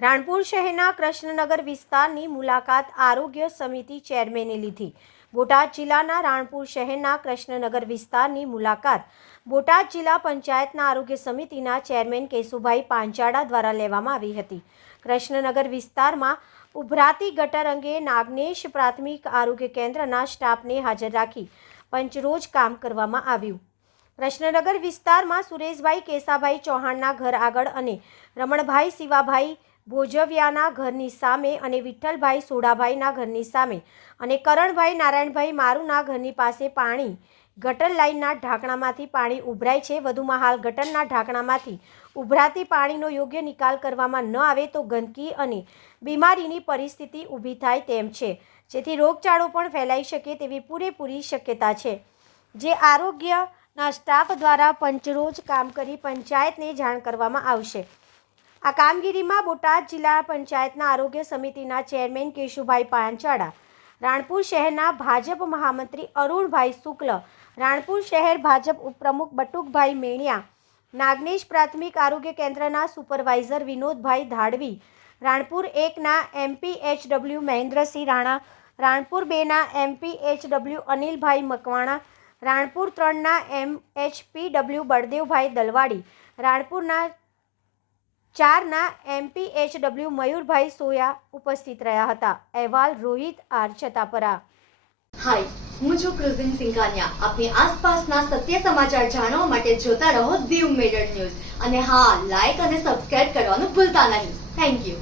રાણપુર શહેરના કૃષ્ણનગર વિસ્તારની મુલાકાત આરોગ્ય સમિતિ ચેરમેને લીધી. બોટાદ જિલ્લાના રાણપુર શહેરના કૃષ્ણનગર વિસ્તારની મુલાકાત બોટાદ જિલ્લા પંચાયતના આરોગ્ય સમિતિના ચેરમેન કેશુભાઈ પાંચાળા દ્વારા લેવામાં આવી હતી. કૃષ્ણનગર વિસ્તારમાં ઉભરાતી ગટર અંગે નાગનેશ પ્રાથમિક આરોગ્ય કેન્દ્રના સ્ટાફને હાજર રાખી પંચરોજ કામ કરવામાં આવ્યું. કૃષ્ણનગર વિસ્તારમાં સુરેશભાઈ કેસાભાઈ ચૌહાણના ઘર આગળ અને રમણભાઈ શિવાભાઈ ભોજવિયાના ઘરની સામે અને વિઠ્ઠલભાઈ સોડાભાઈના ઘરની સામે અને કરણભાઈ નારાયણભાઈ મારુના ઘરની પાસે પાણી ગટર લાઇનના ઢાંકણામાંથી પાણી ઉભરાય છે. વધુમાં હાલ ગટરના ઢાંકણામાંથી ઉભરાતી પાણીનો યોગ્ય નિકાલ કરવામાં ન આવે તો ગંદકી અને બીમારીની પરિસ્થિતિ ઊભી થાય તેમ છે. જેથી રોગચાળો પણ ફેલાઈ શકે તેવી પૂરેપૂરી શક્યતા છે. જે આરોગ્યના સ્ટાફ દ્વારા પંચરોજ કામ કરી પંચાયતને જાણ કરવામાં આવશે. આ કામગીરીમાં બોટાદ જિલ્લા પંચાયતના આરોગ્ય સમિતિના ચેરમેન કેશુભાઈ પાંચાળા રાણપુર શહેરના ભાજપ મહામંત્રી અરુણભાઈ શુક્લ, રાણપુર શહેર ભાજપ ઉપપ્રમુખ બટુકભાઈ મેણિયા, નાગનેશ પ્રાથમિક આરોગ્ય કેન્દ્રના સુપરવાઇઝર વિનોદભાઈ ધાડવી, રાણપુર એકના એમપી એચડબલ્યુ મહેન્દ્રસિંહ રાણા, રાણપુર બેના એમપી એચડબલ્યુ અનિલભાઈ મકવાણા, રાણપુર ત્રણના એમ એચપીડબલ્યુ બળદેવભાઈ દલવાડી, રાણપુરના ચારના એમપી એચડબલ્યુ મયુરભાઈ સોયા ઉપસ્થિત રહ્યા હતા. અહેવાલ રોહિત આર છતાપરા. હાય, હું છું ક્રુઝિન સિંઘાનિયા. આપની આસપાસના સત્ય સમાચાર જાણવા માટે જોતા રહો દીવ મેડર ન્યૂઝ. અને હા લાઈક અને સબસ્ક્રાઇબ કરવાનું ભૂલતા નહીં. Thank you